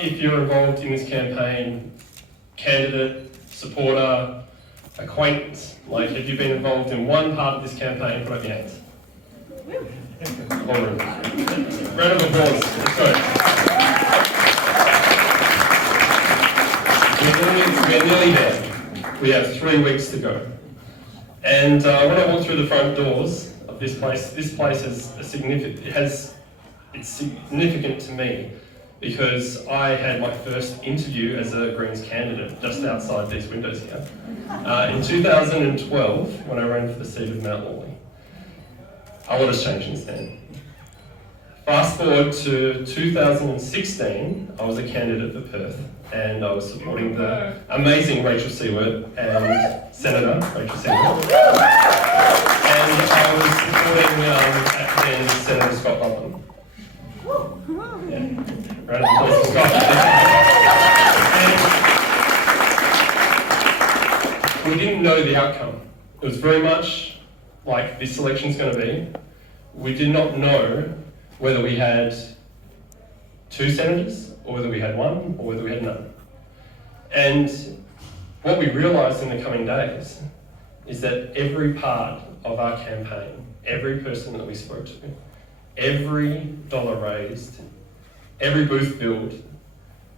if you're involved in this campaign, candidate, supporter, acquaintance, like if you've been involved in one part of this campaign, put up your hands. Round of applause. Let's go. We're nearly there. We have 3 weeks to go. And when I walk through the front doors of this place is it's significant to me because I had my first interview as a Greens candidate just outside these windows here in 2012 when I ran for the seat of Mount Lawley. A lot has changed since then. Fast forward to 2016, I was a candidate for Perth and I was supporting the amazing Rachel Seward and Senator Rachel Seward. And I was supporting then Senator Scott London. Yeah, round of applause for Scott. And we didn't know the outcome. It was very much like this election's going to be. We did not know whether we had 2 senators, or whether we had 1, or whether we had none. And what we realised in the coming days is that every part of our campaign, every person that we spoke to, every dollar raised, every booth filled,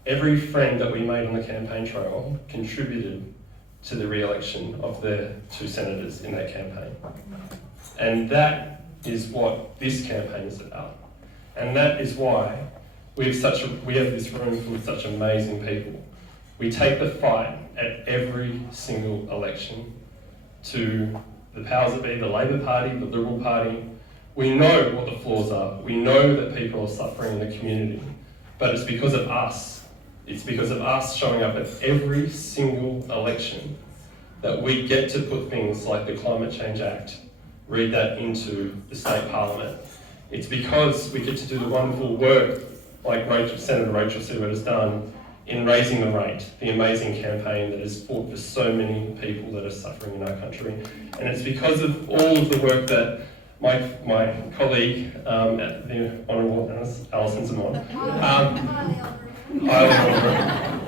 every friend that we made on the campaign trail contributed to the re-election of the 2 senators in that campaign. And that is what this campaign is about. And that is why we have this room full of such amazing people. We take the fight at every single election to the powers that be, the Labor Party, the Liberal Party. We know what the flaws are. We know that people are suffering in the community. But it's because of us. It's because of us showing up at every single election that we get to put things like the Climate Change Act, read that into the state parliament. It's because we get to do the wonderful work like Senator Rachel Seward has done in raising the rate, the amazing campaign that has fought for so many people that are suffering in our country. And it's because of all of the work that my colleague, the Honourable Alison Zamon,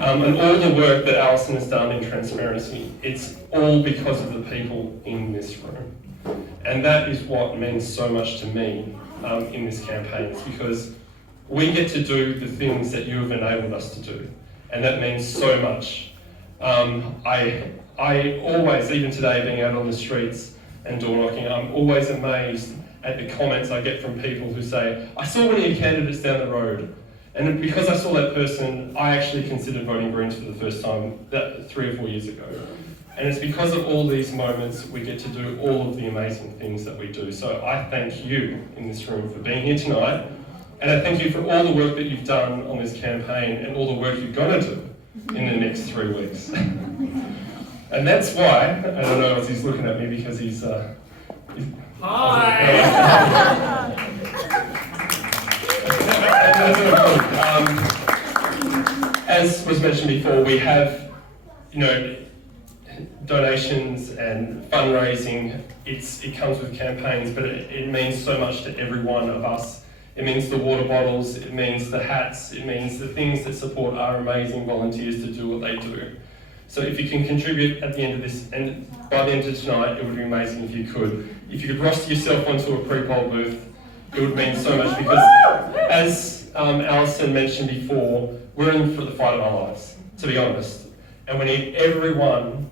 and all the work that Alison has done in transparency, it's all because of the people in this room. And that is what means so much to me in this campaign. It's because we get to do the things that you have enabled us to do. And that means so much. I always, even today, being out on the streets and door knocking, I'm always amazed at the comments I get from people who say, I saw one of your candidates down the road. And because I saw that person, I actually considered voting Greens for the first time 3 or 4 years ago. And it's because of all these moments we get to do all of the amazing things that we do. So I thank you in this room for being here tonight. And I thank you for all the work that you've done on this campaign and all the work you're going to do in the next 3 weeks. And that's why, I don't know if he's looking at me because he's hi! As was mentioned before, we have, donations and fundraising. It comes with campaigns, but it means so much to every one of us. It means the water bottles, it means the hats, it means the things that support our amazing volunteers to do what they do. So if you can contribute at the end of this, and by the end of tonight, it would be amazing if you could. If you could roster yourself onto a pre-poll booth, it would mean so much because, as Alison mentioned before, we're in for the fight of our lives, to be honest. And we need everyone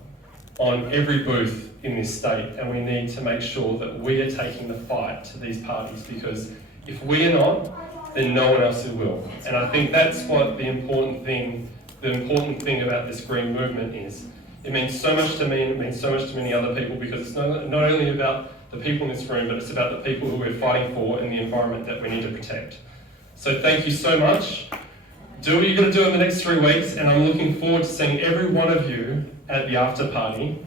on every booth in this state, and we need to make sure that we are taking the fight to these parties, because if we are not, then no one else will. And I think that's what the important thing about this Green movement is. It means so much to me, and it means so much to many other people, because it's not only about the people in this room, but it's about the people who we're fighting for and the environment that we need to protect. So thank you so much. Do what you're going to do in the next 3 weeks, and I'm looking forward to seeing every one of you at the after party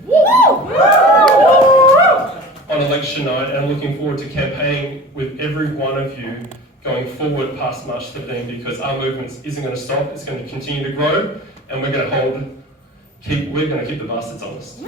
on election night, and I'm looking forward to campaigning with every one of you going forward past March 13, because our movement isn't going to stop. It's going to continue to grow, and we're going to keep the bastards honest. So,